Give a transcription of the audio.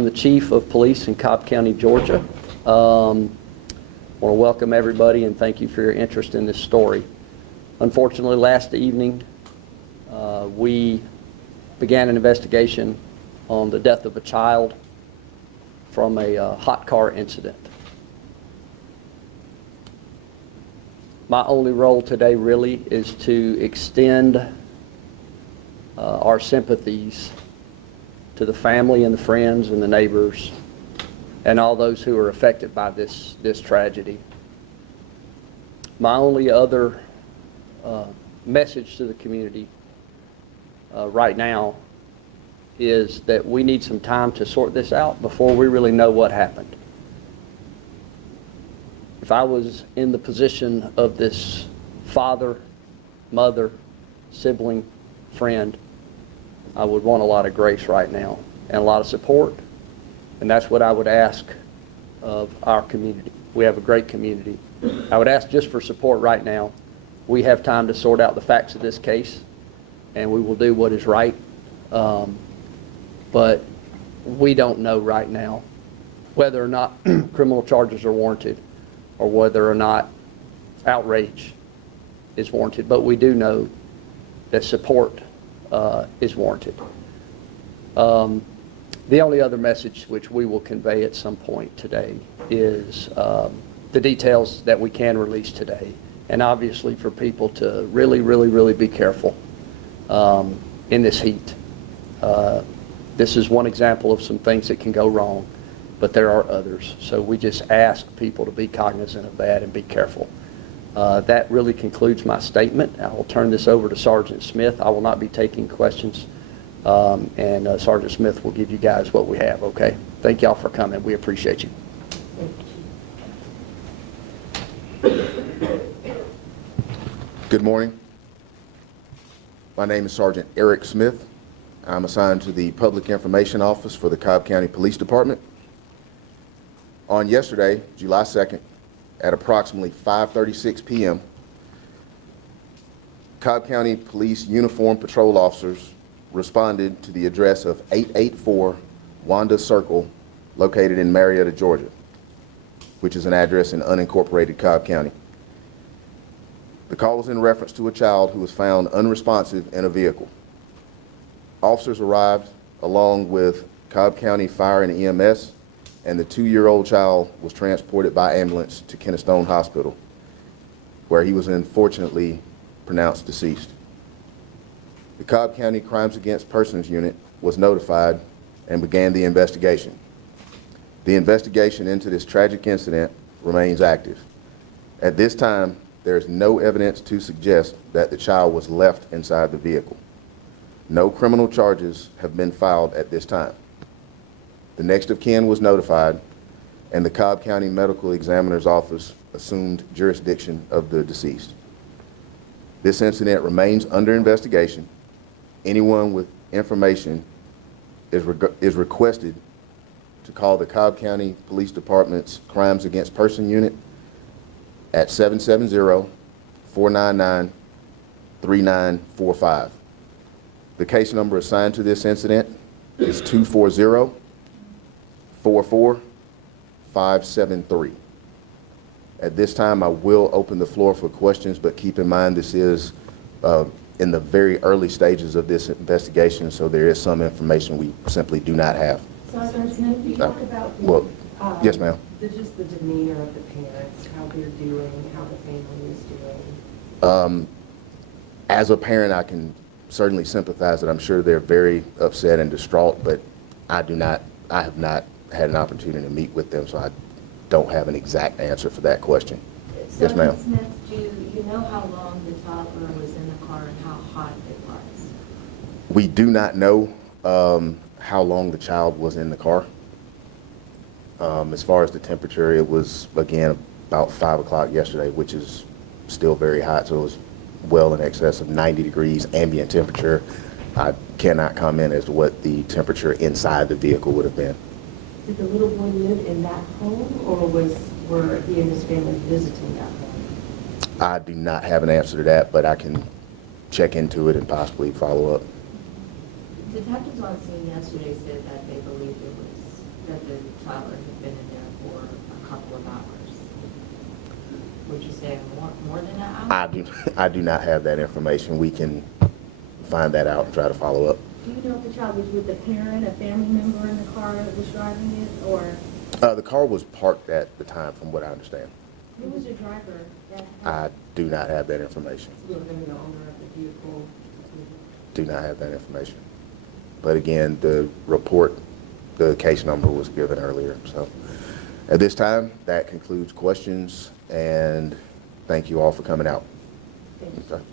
am the Chief of Police in Cobb County, Georgia. I want to welcome everybody and thank you for your interest in this story. Unfortunately, last evening, we began an investigation on the death of a child from a hot car incident. My only role today really is to extend our sympathies to the family and the friends and the neighbors and all those who are affected by this tragedy. My only other message to the community right now is that we need some time to sort this out before we really know what happened. If I was in the position of this father, mother, sibling, friend, I would want a lot of grace right now and a lot of support, and that's what I would ask of our community. We have a great community. I would ask just for support right now. We have time to sort out the facts of this case, and we will do what is right, but we don't know right now whether or not criminal charges are warranted or whether or not outrage is warranted, but we do know that support is warranted. The only other message which we will convey at some point today is the details that we can release today, and obviously for people to really be careful in this heat. This is one example of some things that can go wrong, but there are others. So we just ask people to be cognizant of that and be careful. That really concludes my statement. I will turn this over to Sergeant Smith. I will not be taking questions, and Sergeant Smith will give you guys what we have, okay? Thank y'all for coming. We appreciate you. Good morning. My name is Sergeant Eric Smith. I'm assigned to the Public Information Office for the Cobb County Police Department. On yesterday, July 2nd, at approximately 5:36 p.m., Cobb County Police uniformed patrol officers responded to the address of 884 Wanda Circle, located in Marietta, Georgia, which is an address in unincorporated Cobb County. The call was in reference to a child who was found unresponsive in a vehicle. Officers arrived along with Cobb County Fire and EMS, and the 2-year-old child was transported by ambulance to Kennestone Hospital, where he was unfortunately pronounced deceased. The Cobb County Crimes Against Persons Unit was notified and began the investigation. The investigation into this tragic incident remains active. At this time, there is no evidence to suggest that the child was left inside the vehicle. No criminal charges have been filed at this time. The next of kin was notified, and the Cobb County Medical Examiner's Office assumed jurisdiction of the deceased. This incident remains under investigation. Anyone with information is requested to call the Cobb County Police Department's Crimes Against Person Unit at 770-499-3945. The case number assigned to this incident is 240-44-573. At this time, I will open the floor for questions, but keep in mind this is in the very early stages of this investigation, so there is some information we simply do not have. Sergeant Smith, you talk about yes, ma'am. Just the demeanor of the parents, how they're doing, how the family is doing. As a parent, I can certainly sympathize that I'm sure they're very upset and distraught, but I have not had an opportunity to meet with them, so I don't have an exact answer for that question. Yes, ma'am. Smith, do you know how long the toddler was in the car and how hot it was? We do not know how long the child was in the car. As far as the temperature, it was, again, about 5 o'clock yesterday, which is still very hot, so it was well in excess of 90 degrees ambient temperature. I cannot comment as to what the temperature inside the vehicle would have been. Did the little boy live in that home, or were he and his family visiting that home? I do not have an answer to that, but I can check into it and possibly follow up. Detectives on scene yesterday said that they believed it was the toddler had been in there for a couple of hours? Would you say more than an hour? I do not have that information. We can find that out and try to follow up. Do you know if the child was with a parent, a family member in the car that was driving it, or The car was parked at the time, from what I understand. who was the driver? I do not have that information. Was the owner of the vehicle? Do not have that information. But again, the report, the case number was given earlier. So at this time, that concludes questions, and thank you all for coming out. Thank you. Okay.